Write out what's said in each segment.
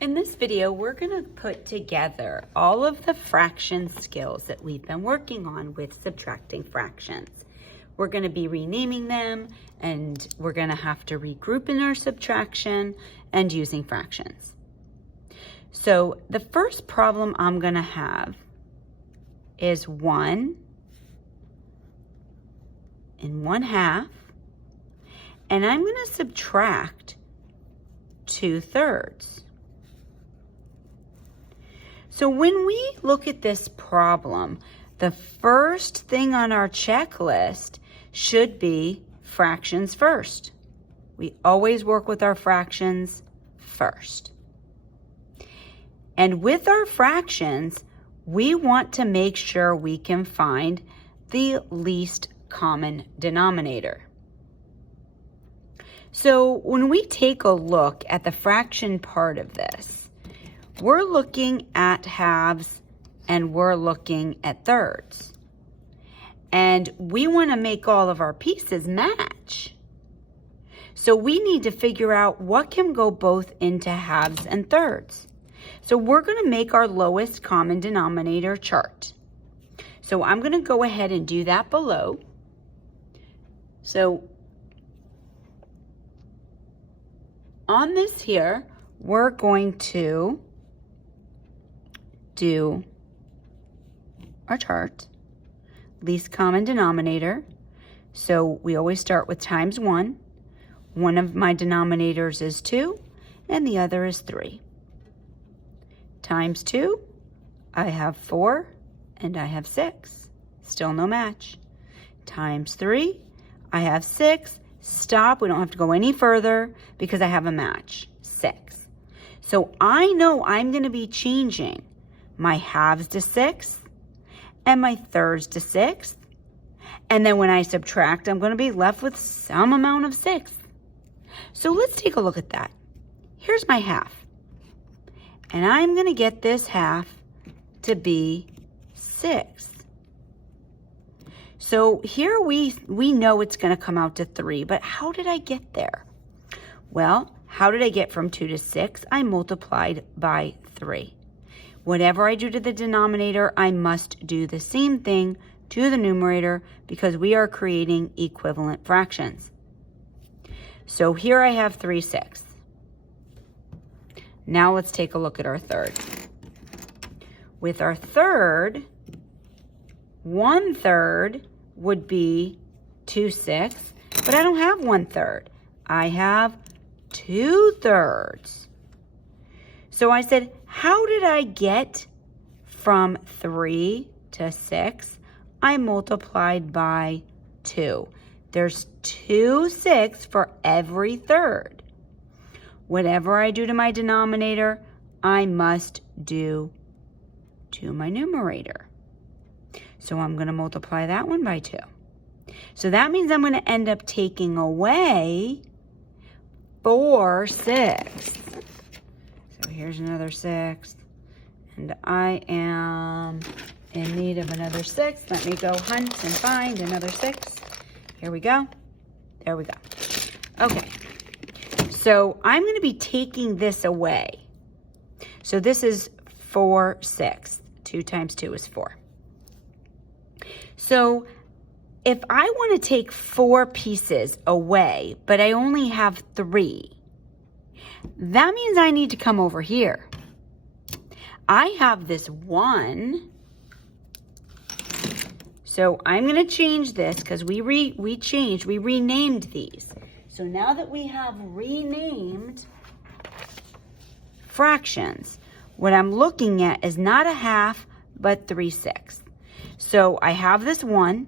In this video, we're going to put together all of the fraction skills that we've been working on with subtracting fractions. We're going to be renaming them, and we're going to have to regroup in our subtraction and using fractions. So the first problem I'm going to have is 1 1/2, and I'm going to subtract 2/3. So when we look at this problem, the first thing on our checklist should be fractions first. We always work with our fractions first. And with our fractions, we want to make sure we can find the least common denominator. So when we take a look at the fraction part of this, we're looking at halves and we're looking at thirds. And we want to make all of our pieces match. So we need to figure out what can go both into halves and thirds. So we're going to make our lowest common denominator chart. So I'm going to go ahead and do that below. So on this here, we're going to do our chart, least common denominator. So we always start with times 1. One of my denominators is 2, and the other is 3. Times 2, I have 4, and I have 6. Still no match. Times 3, I have 6. Stop, we don't have to go any further because I have a match, 6. So I know I'm going to be changing my halves to 6 and my thirds to 6. And then when I subtract, I'm going to be left with some amount of 6. So let's take a look at that. Here's my half. And I'm going to get this half to be 6. So here we know it's going to come out to 3, but how did I get there? Well, how did I get from 2 to 6? I multiplied by 3. Whatever I do to the denominator, I must do the same thing to the numerator because we are creating equivalent fractions. So here I have 3/6. Now let's take a look at our third. With our third, 1/3 would be 2/6, but I don't have 1/3. I have 2/3. So I said, how did I get from 3 to 6? I multiplied by 2. There's 2 6 for every third. Whatever I do to my denominator, I must do to my numerator. So I'm going to multiply that one by 2. So that means I'm going to end up taking away 4/6. So here's another 6. And I am in need of another 6. Let me go hunt and find another 6. Here we go. There we go. Okay. So I'm going to be taking this away. So this is 4/6. 2 times 2 is 4. So if I want to take 4 pieces away, but I only have 3, that means I need to come over here. I have this 1. So I'm going to change this because we renamed these. So now that we have renamed fractions, what I'm looking at is not a half, but 3/6. So I have this 1,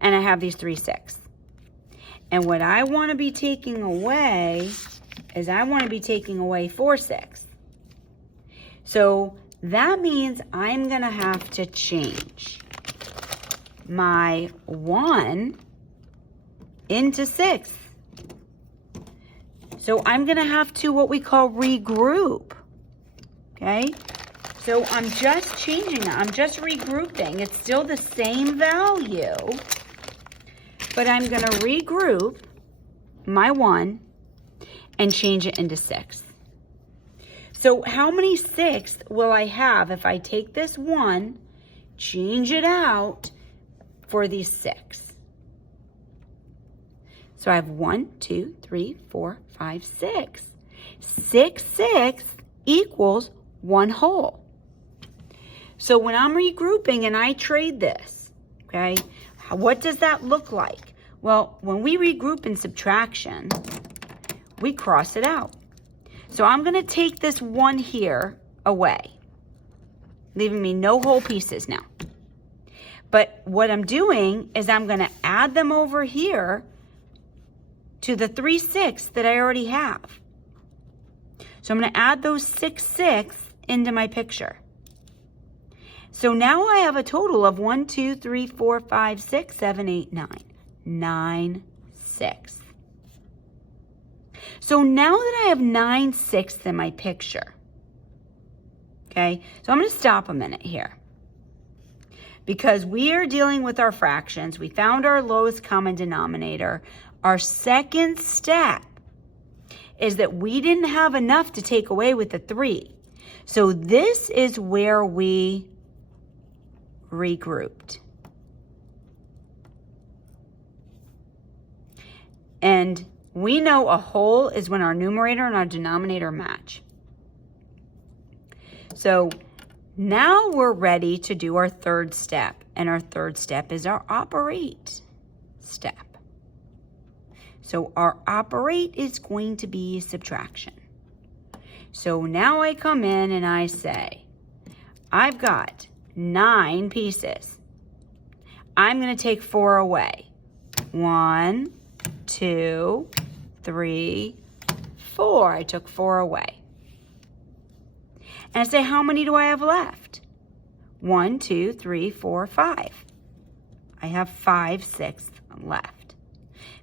and I have these 3/6. And what I want to be taking away is I want to be taking away 4/6. So that means I'm going to have to change my 1 into 6. So I'm going to have to what we call regroup. Okay? So I'm just changing it. I'm just regrouping. It's still the same value, but I'm going to regroup my 1 and change it into 6. So how many sixths will I have if I take this 1, change it out for these 6? So I have 1, 2, 3, 4, 5, 6. 6 sixths equals 1 whole. So when I'm regrouping and I trade this, okay, what does that look like? Well, when we regroup in subtraction, we cross it out. So I'm going to take this 1 here away, leaving me no whole pieces now. But what I'm doing is I'm going to add them over here to the 3 sixths that I already have. So I'm going to add those 6 sixths into my picture. So now I have a total of 1, 2, 3, 4, 5, 6, 7, 8, 9. 9 sixths. So now that I have 9 sixths in my picture, okay, so I'm going to stop a minute here. Because we are dealing with our fractions. We found our lowest common denominator. Our second step is that we didn't have enough to take away with the 3. So this is where we regrouped. And we know a whole is when our numerator and our denominator match. So now we're ready to do our third step. And our third step is our operate step. So our operate is going to be subtraction. So now I come in and I say, I've got 9 pieces. I'm going to take 4 away. 1, 2, 3, 4. I took 4 away. And I say, how many do I have left? 1, 2, 3, 4, 5. I have 5 sixths left.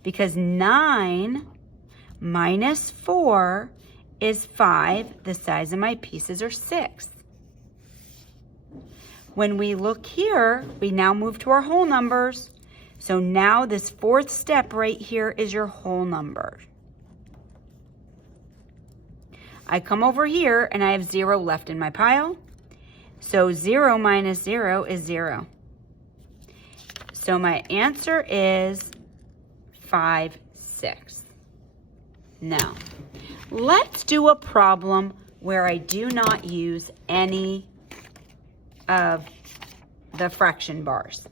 Because 9 minus 4 is 5. The size of my pieces are 6. When we look here, we now move to our whole numbers. So now this fourth step right here is your whole number. I come over here and I have 0 left in my pile. So 0 minus 0 is 0. So my answer is 5 sixths. Now, let's do a problem where I do not use any of the fraction bars.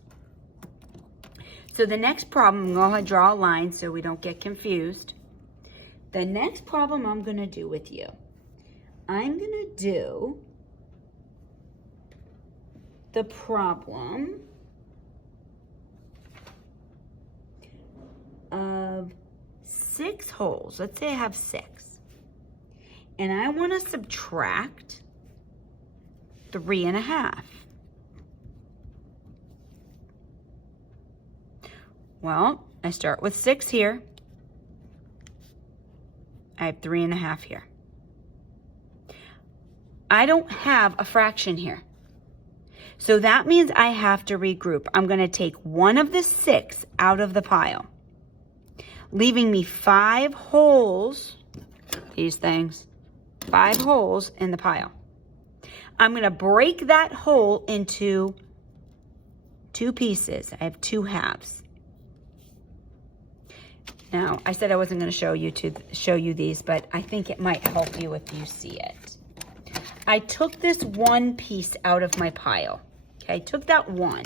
So the next problem, I'm going to draw a line so we don't get confused. The next problem I'm going to do with you, I'm going to do the problem of 6 wholes. Let's say I have 6. And I want to subtract 3.5. Well, I start with 6 here. I have 3.5 here. I don't have a fraction here. So that means I have to regroup. I'm going to take one of the 6 out of the pile, leaving me 5 holes, these things, 5 holes in the pile. I'm going to break that hole into 2 pieces. I have 2 halves. Now, I said I wasn't going to show you these, but I think it might help you if you see it. I took this 1 piece out of my pile. Okay, I took that 1.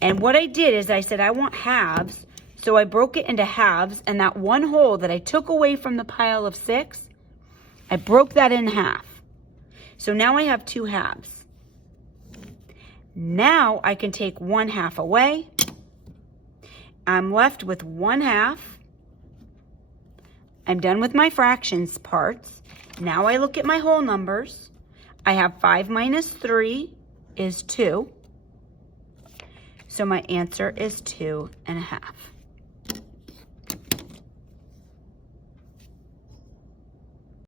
And what I did is I said I want halves, so I broke it into halves, and that 1 hole that I took away from the pile of 6, I broke that in half. So now I have 2 halves. Now I can take 1 half away. I'm left with 1 half. I'm done with my fractions parts. Now I look at my whole numbers. I have 5 minus 3 is 2. So my answer is 2.5.